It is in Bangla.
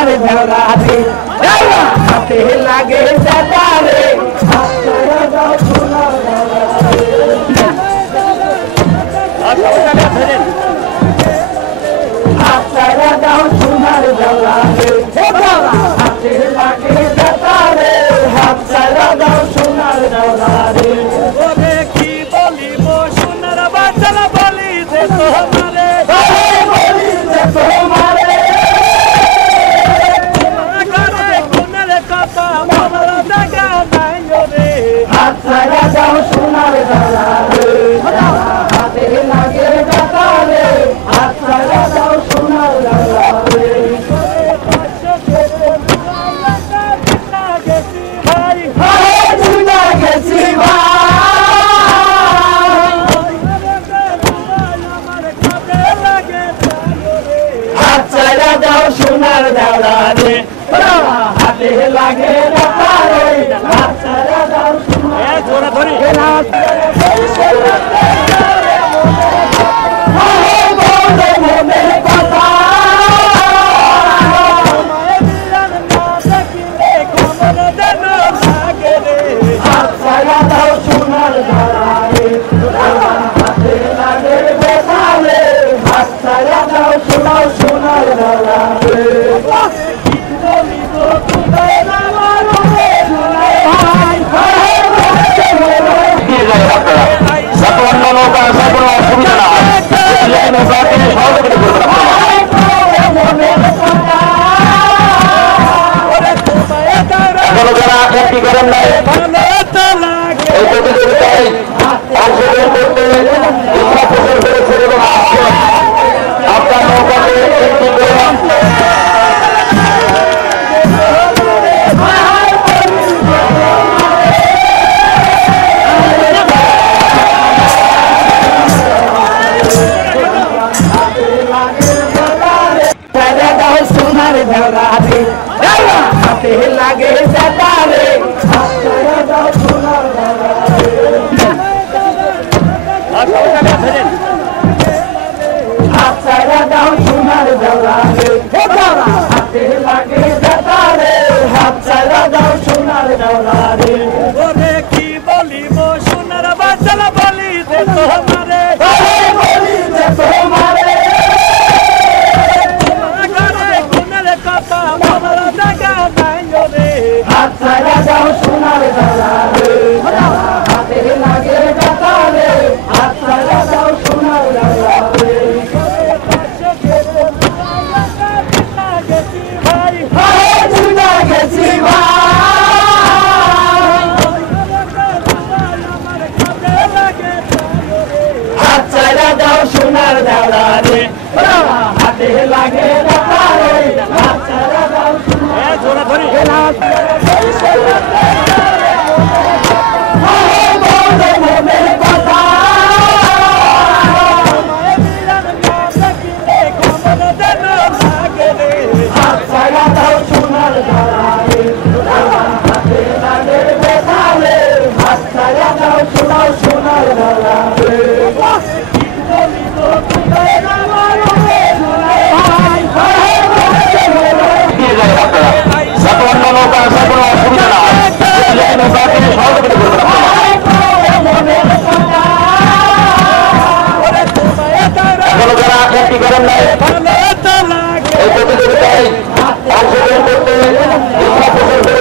সোনার দেওরা রে দেওরা হাতে লাগে দাদা রে হাত ছাড়া দাও সোনার দেওরা রে হাত ছাড়া দাও সোনার দেওরা রে দেওরা হাতে লাগে দাদা রে হাত ছাড়া দাও সোনার দেওরা রে ওরে কি বলিব সোনার বাচ্চারা বলি দে তোমারে বলি যে তোমারে কোনের কথা বলার জায়গা নাই রে হাত ছাড়া দাও সোনার দেওরা রে হাতে লাগে দাদা রে হাত ছাড়া দাও সোনার দেওরা রে ভাই জুড়া গেছি আমার কাছে লাগে হাত ছাড়া দাও সোনার দেওরা রে হাতে লাগে দাদা রে হাত ছাড়া দাও সোনার জোড়া ধরি মনের কথা হাত ছাড়া দাও সোনার দেওরা রে হাতে লাগে দাদা রে হাত ছাড়া দাও সোনার দেওরা রে এখনো যারা একটি করেন নাই এই প্রতিযোগিতায় অংশগ্রহণ করতে ইচ্ছা পোষণ করেছেন এবং আসছেন আপনার নৌকাকে একটি করে ছাড়া দাও সোনার দেওরা রে হাতে লাগে দাদা রে হাত ছাড়া দাও সোনার দেওরা রে হাত ছাড়া দাও সোনার দেওরা রে হাতে লাগে দাদা রে হাত ছাড়া দাও সোনার দেওরা রে ওরে কি বলিব সোনার বাচ্চারা বলি দে তোমারে বলি যে তোমারে কোনের কথা বলার জায়গা নাই রে হাত ছাড়া দাও সোনার দেওরা রে হাতে লাগে দাদা রে হাত ছাড়া দাও সোনার দেওরা রে ভাই জুড়া গেছি আমার কাছে লাগে হাত ছাড়া দাও সোনার দেওরা রে হাতে লাগে দাদা রে হাত ছাড়া দাও জোড়া ধরি মনের কথা হাত ছাড়া দাও সোনার দেওরা রে হাতে লাগে দাদা রে হাত ছাড়া দাও সোনার দেওরা রে অন্য নৌকা আসার কোনো অসুবিধা না এই নৌকাকে সহযোগিতা করবেন এখনো যারা একটি করেন নাই এই প্রতিযোগিতায় অংশগ্রহণ করতে ইচ্ছা পোষণ করে